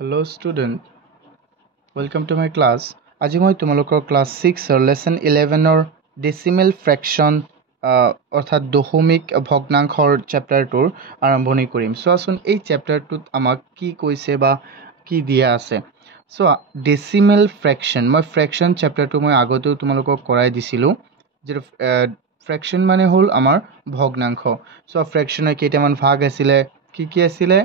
Hello student, welcome to my class. আজি মই তোমালোকৰ ক্লাছ 6 লেসন 11 ডেসিমেল ফ্ৰেকশন অৰ্থাৎ দশমিক ভগ্নাংশৰ চেপ্টাৰটোৰ আৰম্ভণি কৰিম। চোৱাচোন এই চেপ্টাৰটোত আমাক কি কৈছে বা কি দিয়া আছে। চোৱা ডেসিমেল ফ্ৰেকশন, মই ফ্ৰেকশন চেপ্টাৰটো মই আগতেও তোমালোকক কৰাই দিছিলোঁ। যে ফ্ৰেকশন মানে হ'ল আমাৰ ভগ্নাংশ। চোৱা ফ্ৰেকশনৰ কেইটামান ভাগ আছিলে, কি আছিলে?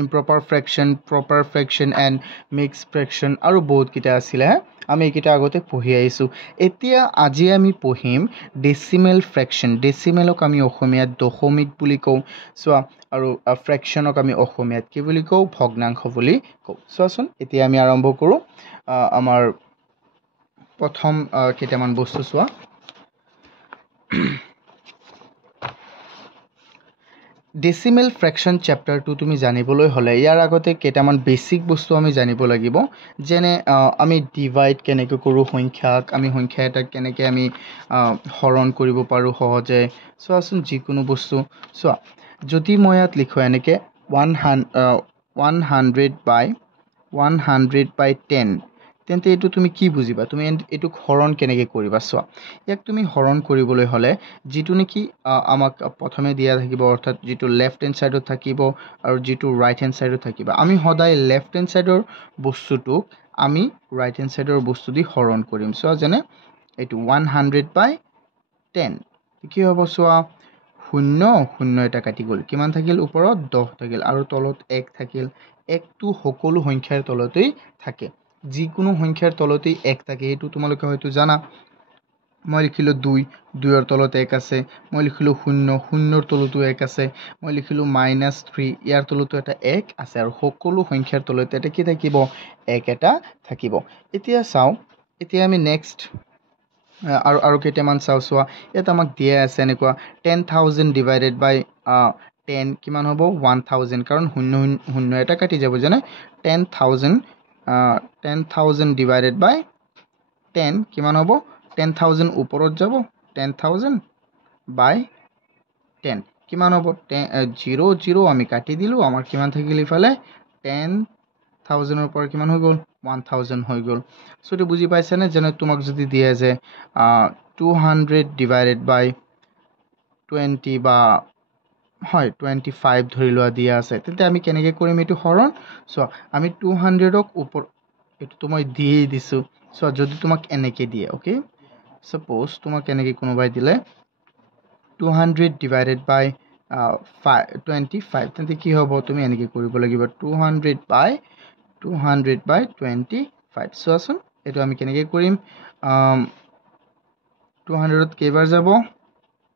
ইম্প্ৰপাৰ ফ্ৰেকশন, প্ৰপাৰ ফ্ৰেকশন এণ্ড মিক্স ফ্ৰেকশন আৰু বহুত কেইটা আছিলে। আমি এইকেইটা আগতে পঢ়ি আহিছোঁ। এতিয়া আজি আমি পঢ়িম ডেচিমেল ফ্ৰেকশন। ডেচিমেলক আমি অসমীয়াত দশমিক বুলি কওঁ। চোৱা আৰু ফ্ৰেকশনক আমি অসমীয়াত কি বুলি কওঁ? ভগ্নাংশ বুলি কওঁ। চোৱাচোন এতিয়া আমি আৰম্ভ কৰোঁ। আমাৰ প্ৰথম কেইটামান বস্তু চোৱা। ডেচিমেল ফ্ৰেকশন চেপ্টাৰটো তুমি জানিবলৈ হ'লে ইয়াৰ আগতে কেইটামান বেছিক বস্তু আমি জানিব লাগিব। যেনে আমি ডিভাইড কেনেকৈ কৰোঁ সংখ্যাক, আমি সংখ্যা এটাক কেনেকৈ আমি হৰণ কৰিব পাৰোঁ সহজে। চোৱাচোন যিকোনো বস্তু চোৱা, যদি মই ইয়াত লিখোঁ এনেকৈ 100 by 10, তেন্তে এইটো তুমি কি বুজিবা? তুমি এইটোক হৰণ কেনেকৈ কৰিবা? চোৱা ইয়াক তুমি হৰণ কৰিবলৈ হ'লে যিটো নেকি আমাক প্ৰথমে দিয়া থাকিব, অৰ্থাৎ যিটো লেফ্ট হেণ্ড ছাইডত থাকিব আৰু যিটো ৰাইট হেণ্ড ছাইডত থাকিব, আমি সদায় লেফ্ট হেণ্ড ছাইডৰ বস্তুটোক আমি ৰাইট হেণ্ড ছাইডৰ বস্তু দি হৰণ কৰিম। চোৱা যেনে এইটো 100 by 10 কি হ'ব? চোৱা 0 এটা কাটি গ'ল, কিমান থাকিল? ওপৰত 10 থাকিল আৰু তলত 1 থাকিল। 1টো সকলো সংখ্যাৰ তলতেই থাকে, যিকোনো সংখ্যাৰ তলতেই 1 থাকে, সেইটো তোমালোকে হয়তো জানা। মই লিখিলোঁ 2, 2ৰ তলত 1 আছে। মই লিখিলোঁ 0, 0ৰ তলতো 1 আছে। মই লিখিলোঁ -3, ইয়াৰ তলতো এটা 1 আছে আৰু সকলো সংখ্যাৰ তলতে এটা কি থাকিব? 1 এটা থাকিব। এতিয়া চাওঁ, এতিয়া আমি নেক্সট আৰু কেইটামান চাওঁ। চোৱা ইয়াত আমাক দিয়া আছে এনেকুৱা 10,000 ডিভাইডেড বাই 10 কিমান হ'ব? 1000, কাৰণ 0 এটা কাটি যাব। যেনে 10,000 ডিভাইডেড বাই 10 কিমান হ'ব? 10,000 ওপৰত যাব, 10,000 বাই 10 কিমান হ'ব? 0 আমি কাটি দিলোঁ, আমাৰ কিমান থাকিল ইফালে? 10,000ৰ পৰা কিমান হৈ গ'ল? 1000 হৈ গ'ল। চ' এইটো বুজি পাইছেনে? যেনে তোমাক যদি দিয়ে যে 200 ডিভাইডেড বাই 20 বা 25 ধৰি লোৱা দিয়া আছে, তেন্তে আমি কেনেকৈ কৰিম এইটো হৰণ? চ' আমি 200ক ওপৰ, এইটোতো মই দিয়েই দিছোঁ। চ' যদি তোমাক এনেকৈ দিয়ে, অ'কে, ছাপ'জ তোমাক এনেকৈ কোনোবাই দিলে 200 ডিভাইডেড বাই 25, তেন্তে কি হ'ব? তুমি এনেকৈ কৰিব লাগিব 200 বাই 25। চোৱাচোন এইটো আমি কেনেকৈ কৰিম? 200ত কেইবাৰ যাব?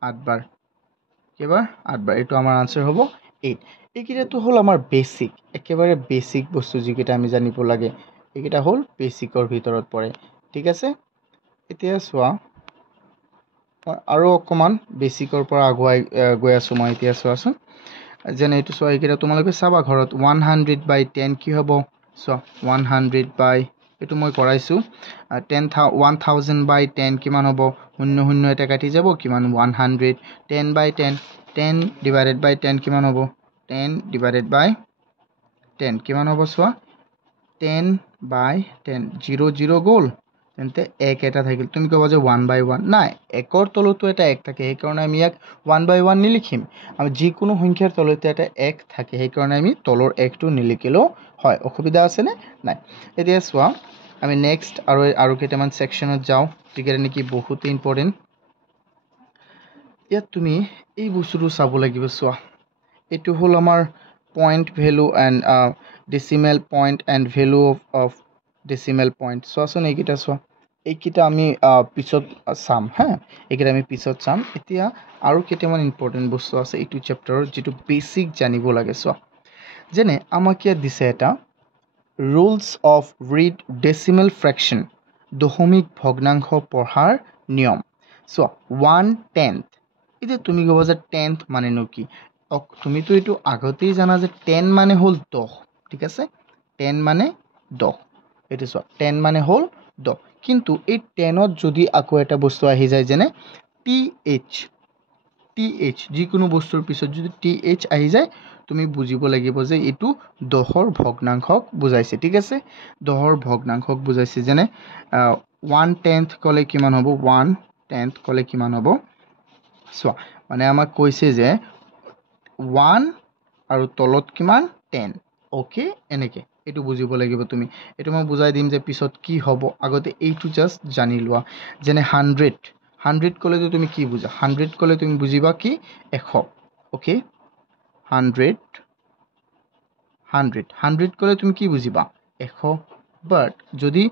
8 বাৰ। কেইবাৰ? 8 বাৰ। এইটো আমাৰ আনচাৰ হ'ব 8। এইকেইটাটো হ'ল আমাৰ বেছিক, একেবাৰে বেছিক বস্তু যিকেইটা আমি জানিব লাগে। এইকেইটা হ'ল বেছিকৰ ভিতৰত পৰে, ঠিক আছে। এতিয়া চোৱা আৰু অকণমান বেছিকৰ পৰা আগুৱাই গৈ আছোঁ মই। এতিয়া চোৱাচোন, যেনে এইটো চোৱা, এইকেইটা তোমালোকে চাবা ঘৰত। 100 বাই 10 কি হ'ব? চোৱা 100 বাই, এইটো মই কৰাইছোঁ। 10,000 বাই 10 কিমান হ'ব? 0 এটা কাটি যাব, কিমান? 100। 10 বাই 10, 10 ডিভাইডেড বাই 10 কিমান হ'ব? 10 ডিভাইডেড বাই 10 কিমান হ'ব? চোৱা 10 বাই 10, 0 গ'ল, তেন্তে 1 এটা থাকিল। তুমি ক'বা যে 1 বাই 1, নাই, 1ৰ তলতো এটা 1 থাকে, সেইকাৰণে আমি ইয়াক 1 বাই 1 নিলিখিম। আমি যিকোনো সংখ্যাৰ তলতে এটা 1 থাকে, সেইকাৰণে আমি তলৰ 1টো নিলিখিলেও হয়। অসুবিধা আছেনে? নাই। এতিয়া চোৱা আমি নেক্সট আৰু কেইটামান ছেকশ্যনত যাওঁ, যিকেইটা নেকি বহুতেই ইম্পৰ্টেণ্ট। ইয়াত তুমি এই বস্তুটো চাব লাগিব। চোৱা এইটো হ'ল আমাৰ point value and decimal point and value of decimal point. চোৱাচোন এইকেইটা চোৱা, এইকেইটা আমি পিছত চাম হা, এইকেইটা আমি পিছত চাম। এতিয়া আৰু কেইটামান ইম্পৰ্টেণ্ট বস্তু আছে এইটো চেপ্টাৰৰ, যিটো বেছিক জানিব লাগে। চোৱা যেনে আমাক ইয়াত দিছে এটা rules of read decimal fraction, দশমিক ভগ্নাংশ পঢ়াৰ নিয়ম। চোৱা 1/10, এতিয়া তুমি ক'বা যে 10th মানেনো কি? তুমিতো এইটো আগতেই জানা যে 10 মানে হ'ল 10, ঠিক আছে। 10 মানে 10, এইটো চোৱা 10 মানে হ'ল 10। কিন্তু এই 10ত যদি আকৌ এটা বস্তু আহি যায়, যেনে TH, যিকোনো বস্তুৰ পিছত যদি TH আহি যায়, তুমি বুজিব লাগিব যে এইটো 10ৰ ভগ্নাংশক বুজাইছে ঠিক আছে 10ৰ ভগ্নাংশক বুজাইছে যেনে 1/10 ক'লে কিমান হ'ব 1/10 ক'লে কিমান হ'ব চোৱা মানে আমাক কৈছে যে 1 আৰু তলত কিমান 10 ওকে এনেকে এটো বুজিব লাগিব তুমি এটো মই বুজাই দিম যে পিছত কি হ'ব আগতে এইটো জাস্ট জানি লোৱা যেনে 100 ক'লে তুমি কি বুজা 100 ক'লে তুমি বুজিবা কি 100 ওকে 100 ক'লে তুমি কি বুজিবা 100 বাট যদি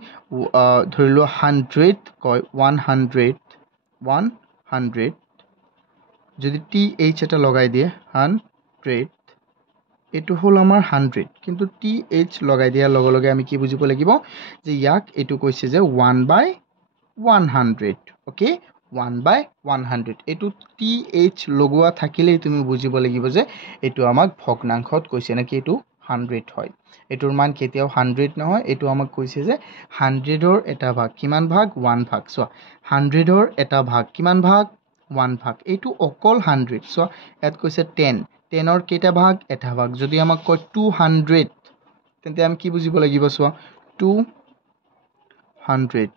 ধৰি লোৱা 100 কয় 100 যদি th এটা লগাই দিয়ে 100 এটো হল আমাৰ 100 কিন্তু th লগাই দিয়াৰ লগে লগে আমি কি বুজিব লাগিব যে ইয়াক এটো কৈছে যে 1/100 ওকে 1/100 এটো th লগোৱা থাকিলেই তুমি বুজিব লাগিব যে এটো আমাক ভগ্নাংশত কৈছে নাকি এটো 100 হয় এটোৰ মান কেতিয়াও 100 নহয় এটো আমাক কৈছে যে 100ৰ এটা ভাগ কিমান ভাগ 1 ভাগ সো 100ৰ এটা ভাগ কিমান ভাগ 1 ভাগ এটো অকল 100 সো ইয়াত কৈছে 10ৰ কেইটা ভাগ এটা ভাগ যদি আমাক কয় 200 তেন্তে আমি কি বুজিব লাগিব সো 200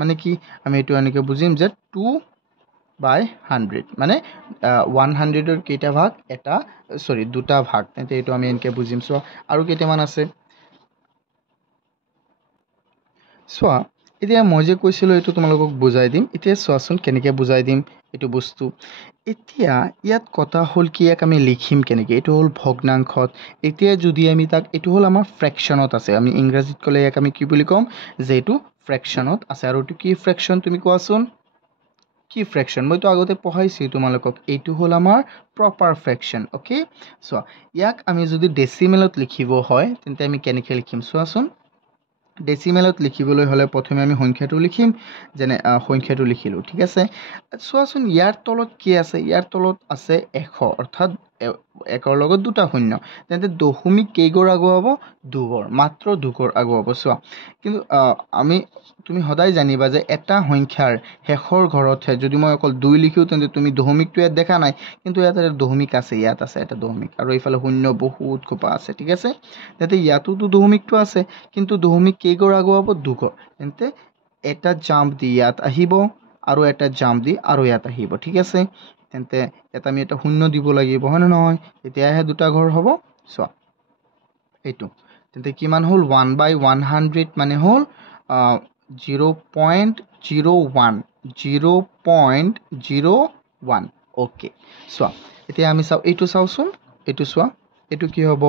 মানে কি আমি এটো এনেকে বুজিম যে 2/100 মানে 100ৰ কেইটা ভাগ এটা সৰি দুটা ভাগ তেন্তে এটো আমি এনেকে বুজিম সো আৰু কেইটামান আছে সো এতিয়া মই যে কৈছিলো এটো তোমালোকক বুজাই দিম এতিয়া সোৱাচোন কেনেকে বুজাই দিম এটো বস্তু এতিয়া ইয়াত কথা হল কি এক আমি লিখিম কেনেকে এটো হল ভগ্নাংশত এতিয়া যদি আমি তাক এটো হল আমাৰ ফ্ৰেকশনত আছে আমি ইংৰাজীত কলে এক আমি কি বুলি কম যে এটো ফ্ৰেকশনত আছে আৰু এটো কি ফ্ৰেকশন তুমি কোৱাচোন কি ফ্ৰেকশন মই তো আগতে পঢ়াইছি তোমালোকক এটো হল আমাৰ প্ৰপাৰ ফ্ৰেকশন ওকে সো ইয়াক আমি যদি ডেসিমেলত লিখিব হয় তেন্তে আমি কেনেকে লিখিম সোৱাচোন ডেসিমেলত লিখিবলৈ হলে প্ৰথমে আমি সংখ্যাটো লিখিম যেনে সংখ্যাটো লিখিলো ঠিক আছে সোৱাচোন ইয়াৰ তলত কি আছে ইয়াৰ তলত আছে 100 অৰ্থাৎ একৰ লগত দুটা শূন্য তেন্তে দশমিক কেইগৰ আগুৱাব দুগৰ মাত্ৰ দুগৰ আগুৱাব সোৱা কিন্তু আমি তুমি সদায় জানিবা যে এটা সংখ্যাৰ শেষৰ ঘৰতহে যদি মই অকল 2 লিখিও তেন্তে তুমি দশমিকটো ইয়াত দেখা নাই কিন্তু ইয়াত এটা দশমিক আছে ইয়াত আছে এটা দশমিক আৰু এইফালে শূন্য বহুত কোপা আছে ঠিক আছে তেন্তে ইয়াতো দশমিকটো আছে কিন্তু দশমিক কেইগৰ আগুৱাব দুগৰ তেন্তে এটা জাম্প দি ইয়াত আহিব আৰু এটা জাম্প দি আৰু ইয়াত আহিব ঠিক আছে তেন্তে এটা আমি এটা শূন্য দিব লাগিব হয় না নহয় এতিয়াহে দুটা ঘৰ হ'ব সোৱা এইটো তেন্তে কিমান হল 1/100 মানে হল 0.01 ওকে সোৱা এতিয়া আমি চাও এইটো চাওচোন এইটো সোৱা এইটো কি হ'ব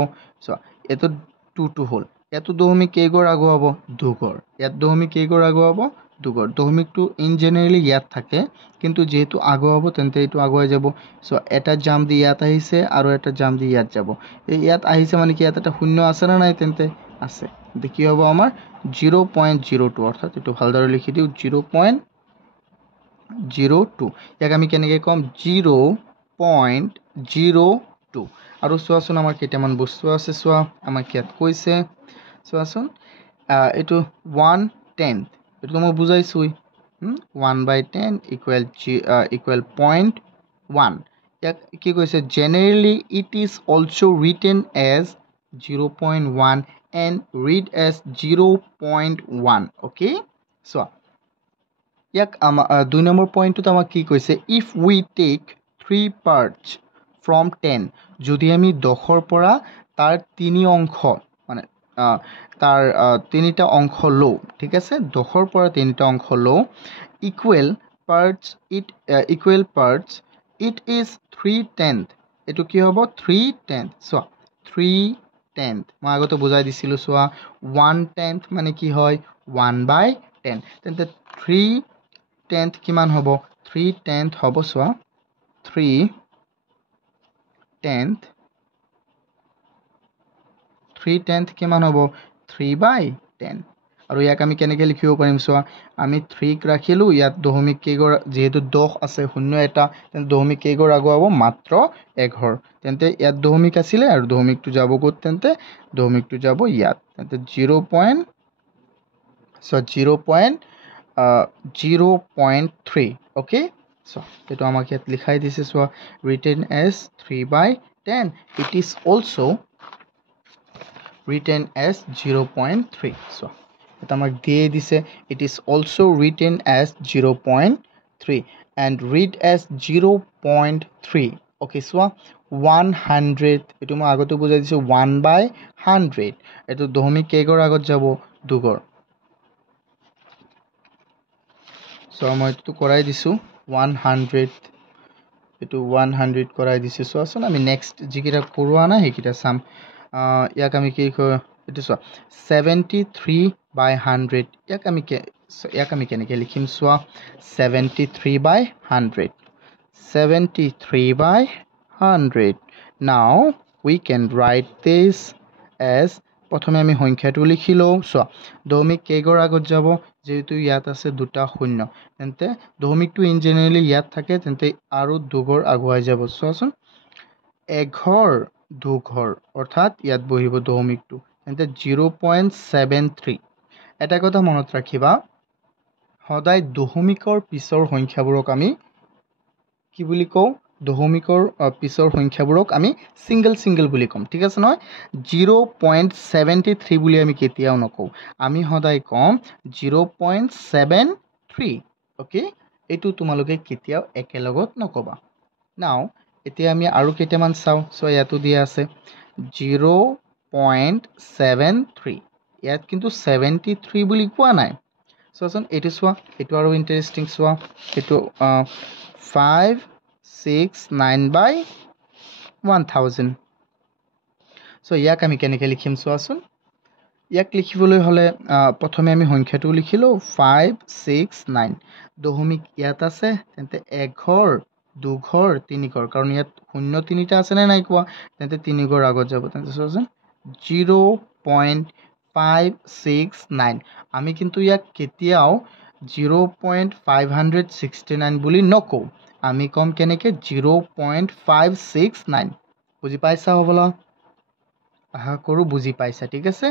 সোৱা এটো 2 হল এটো দশমিক কেইগৰ আগুৱাব দুগৰ ইয়াত দশমিক কেইগৰ আগুৱাব দুগৰ দশমিকটো ইন জেনাৰেলি ইয়াত থাকে কিন্তু যেহেতু আগুৱাব তেন্তে এটো আগুৱাই যাব সো এটা জাম্প দি ইয়াত আহিছে আৰু এটা জাম্প দি ইয়াত যাব এই ইয়াত আহিছে মানে কি ইয়াত এটা শূন্য আছে না নাই তেন্তে আছে তেন্তে কি হ'ব আমাৰ 0.02 অৰ্থাৎ এটো ভালদৰে লিখি দিও 0.02 ইয়াক আমি কেনেকৈ কম 0.02 আৰু সোৱাচোন আমাৰ কেইটামান বস্তু আছে সোৱা আমাক ইয়াত কৈছে সোৱাচোন এটো 1/10 এটো মই বুজাইছোই 1/10 equal 0.1 ইয়াক কি কৈছে generally it is also written as 0.1 and read as 0.1 okay so ইয়াক 2 নম্বৰ পইণ্টত আমাক কি কৈছে if we take 3 parts from 10 যদি আমি 10ৰ পৰা তাৰ 3 অংশ মানে তাৰ 3টা অংশ লও ঠিক আছে 10ৰ পৰা 3টা অংশ লও equal parts it is 3/10 এটো কি হ'ব 3/10 so 3/10 মই আগতে বুজাই দিছিলো সোৱা 1/10 মানে কি হয় 1/10 তেন্তে 3/10 কিমান হ'ব 3/10 হ'ব সোৱা 3/10 কিমান হ'ব 3/10 আৰু ইয়াক আমি কেনেকৈ লিখিব পাৰিম সোৱা আমি 3 ক ৰাখিলো ইয়াত দশমিক কেইগৰ যেহেতু 10 আছে শূন্য এটা তেন্তে দশমিক কেইগৰ আগুৱাব মাত্ৰ এঘৰ তেন্তে ইয়াত দশমিক আছিলে আৰু দশমিকটো যাব ক'ত তেন্তে দশমিকটো যাব ইয়াত তেন্তে 0.03 okay So এইটো আমাক ইয়াত লিখাই দিছে so written as 3/10 it is also written as 0.3 so এটা আমাক দিয়ে দিছে it is also written as 0.3 and read as 0.3 okay so 100 এটো মই আগতে বুজাই দিছো 1/100 এটো দশমিক কেইগৰ আগত যাব দুগৰ so মই এটো কৰাই দিছো 100 এটো 100 কৰাই দিছে so আসুন আমি নেক্সট যিকিটা কৰোৱা না হেকিটা সাম ইয়াক আমি কি এটো so 73/100 ইয়াক আমি কেনেকৈ লিখিম so 73/100 73/100 now we can write this as প্ৰথমে আমি সংখ্যাটো লিখিলো so দশমিক কেইগৰ আগত যাব যেহেতু ইয়াত আছে দুটা শূন্য তেন্তে দশমিকটো ইন জেনাৰেলি ইয়াত থাকে তেন্তে আৰু দুগৰ আগুৱাই যাব so আসুন এঘৰ দুঘৰ অৰ্থাৎ ইয়াত বহিব দশমিকটো তেন্তে 0.73 এটা কথা মনত ৰাখিবা সদায় দশমিকৰ পিছৰ সংখ্যাবোৰক আমি কি বুলি কও দশমিকৰ পিছৰ সংখ্যাবোৰক আমি সিঙ্গেল বুলি কম ঠিক আছে নহয় 0.73 বুলি আমি কেতিয়াও নকও আমি সদায় কম 0.73 ওকে এটো তোমালোকে কেতিয়াও একেলগত নকবা নাও এতিয়া আমি আৰু কেইটামান চাও সো ইয়াতো দিয়া আছে 0.73 ইয়াত কিন্তু 73 বুলি কোৱা নাই সো আসুন এটো সোৱা এটো আৰু ইন্টাৰেস্টিং সোৱা এটো 569/1000 সো ইয়াক আমি কেনেকৈ লিখিম সোৱাচোন ইয়াক লিখিবলৈ হলে প্ৰথমে আমি সংখ্যাটো লিখিলো 569 দশমিক ইয়াত আছে তেন্তে এঘৰ দুঘৰ তিনিঘৰ কাৰণ ইয়াত শূন্য তিনিটা আছে নে নাই কোৱা তেন্তে তিনিঘৰ আগত যাব তেন্তে সোৱাচোন 0.569 আমি কিন্তু ইয়াক কেতিয়াও 0.569 বুলি নকও আমি কম কেনেকৈ 0.569 বুজি পাইছা হবলা আহা কৰো বুজি পাইছা ঠিক আছে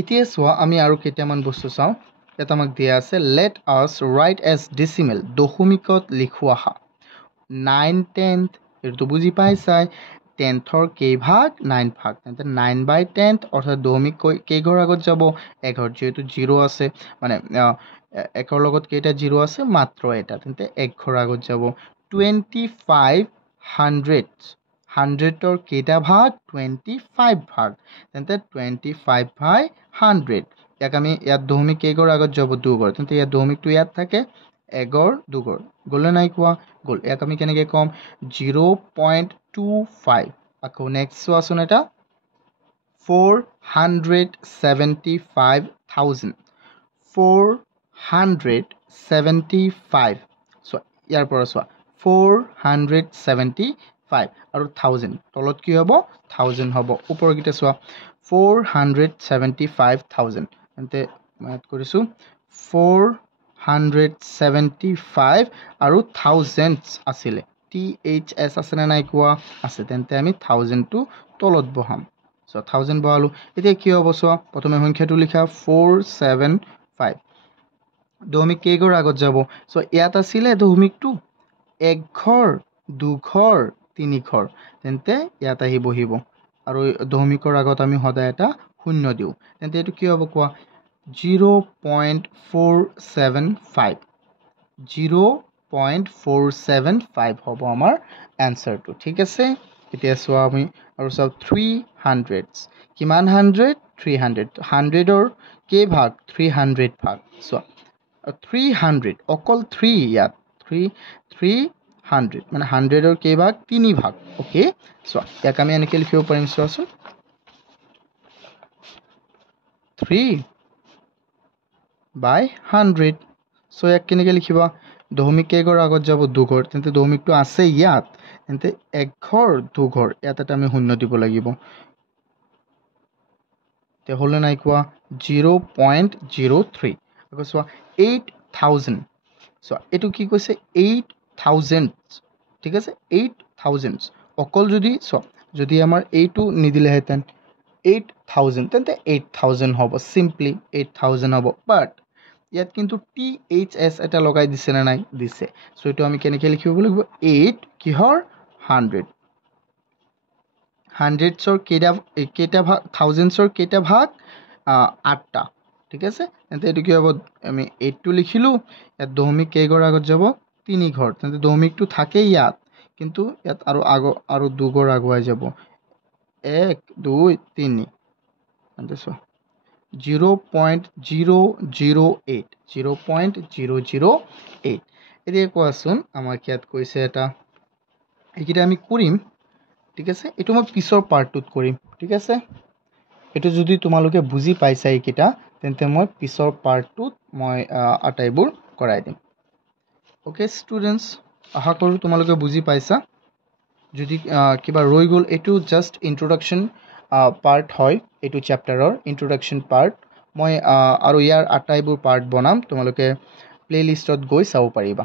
এতিয়া সোৱা আমি আৰু কেইটামান বস্তু চাও এটা আমাক দিয়া আছে let us write as decimal দশমিকত লিখোৱা 9/10 এটো বুজি পাইছা 10ৰ কেই ভাগ 9 ভাগ তেন্তে 9/10 অৰ্থাৎ দশমিক কেইঘৰ আগত যাব এঘৰ যেহেতু 0 আছে মানে একৰ লগত কেইটা 0 আছে মাত্ৰ এটা তেন্তে এঘৰ আগত যাব 100ৰ কেইটা ভাগ 25 ভাগ তেন্তে 25/100 ইয়াক আমি ইয়াত দশমিক কেইঘৰ আগত যাব দুঘৰ তেন্তে ইয়াত দশমিকটো ইয়াত থাকে এঘৰ দুঘৰ গলে নাই কোৱা গল ইয়াক আমি কেনেকৈ কম 0.25 আকৌ নেক্সট সোৱাচোন এটা 475,000 475 so ইয়াৰ পৰা সোৱা 475 আৰু 1000 তলত কি হ'ব 1000 হ'ব ওপৰ গিটা সোৱা 475,000 তেন্তে মাত কৰিছো 475 আৰু 1000 আছিল THS আছে না নাই কোৱা আছে তেন্তে আমি 1000 টো তলত বহাম সো 1000 বহালো এতিয়া কি হ'ব সোৱা প্ৰথমে সংখ্যাটো লিখা 475 দশমিক কেইঘৰ আগত যাব সো ইয়াত আছিল দশমিকটো একঘৰ দুঘৰ তিনিঘৰ তেন্তে ইয়াত আহি বহিব আৰু দশমিকৰ আগত আমি সদায় এটা শূন্য দিও তেন্তে এটো কি হ'ব কোৱা 0.475 0.475 হ'ব আমাৰ আনসাৰটো ঠিক আছে এতিয়া সোৱা আমি আৰু সব 300 কিমান 100 300 100ৰ কেই ভাগ 300 ভাগ সোৱা 300 অকল 3 ইয়াত 300 মানে 100ৰ কেই ভাগ 3 ভাগ ওকে সোৱা ইয়াক আমি এনেকৈ লিখিব পাৰিম সোৱাচোন 3/100 সো ইয়াক কেনেকৈ লিখিবা দশমিক কেইঘৰ আগত যাব দুঘৰ তেন্তে দশমিকটো আছে ইয়াত তেন্তে একঘৰ দুঘৰ ইয়াত এটা আমি শূন্য দিব লাগিব তে হলে নাই কোৱা 0.03 আকৌ সোৱা 8000 সো এটো কি কৈছে 8000 ঠিক আছে 8000 অকল যদি সোৱা যদি আমাৰ এইটো নিদিলে হেতেন 8000 তেন্তে 8000 হ'ব সিম্পলি 8000 হ'ব বাট ইয়াত কিন্তু THS এটা লগাই দিছে না নাই দিছে সো এইটো আমি কেনেকৈ লিখিব লাগিব 8 কিহৰ 100 হান্ড্ৰেডসৰ কেইটা ভাগ থাউজেণ্ডছৰ কেইটা ভাগ 8টা ঠিক আছে তেন্তে এইটো কি হ'ব আমি 8টো লিখিলোঁ ইয়াত দশমিক কেইঘৰ আগত যাব 3 ঘৰ তেন্তে দশমিকটো থাকেই ইয়াত কিন্তু ইয়াত আৰু 2 ঘৰ আগুৱাই যাব 1 2 3 তেন্তে চোৱা 0.008 এতিয়া কোৱাচোন আমাক ইয়াত কৈছে এটা এইকেইটা আমি কৰিম ঠিক আছে এইটো মই পিছৰ পাৰ্টটোত কৰিম ঠিক আছে এইটো যদি তোমালোকে বুজি পাইছা এইকেইটা তেন্তে মই পিছৰ পাৰ্টটোত মই আটাইবোৰ কৰাই দিম ওকে ষ্টুডেণ্টছ আশা কৰোঁ তোমালোকে বুজি পাইছা যদি কিবা ৰৈ গ'ল এইটো জাষ্ট ইন্ট্ৰডাকশ্যন পাৰ্ট হয় এইটো চেপ্টাৰৰ ইন্ট্ৰডাকশ্যন পাৰ্ট মই আৰু ইয়াৰ আটাইবোৰ পাৰ্ট বনাম তোমালোকে প্লেলিষ্টত গৈ চাব পাৰিবা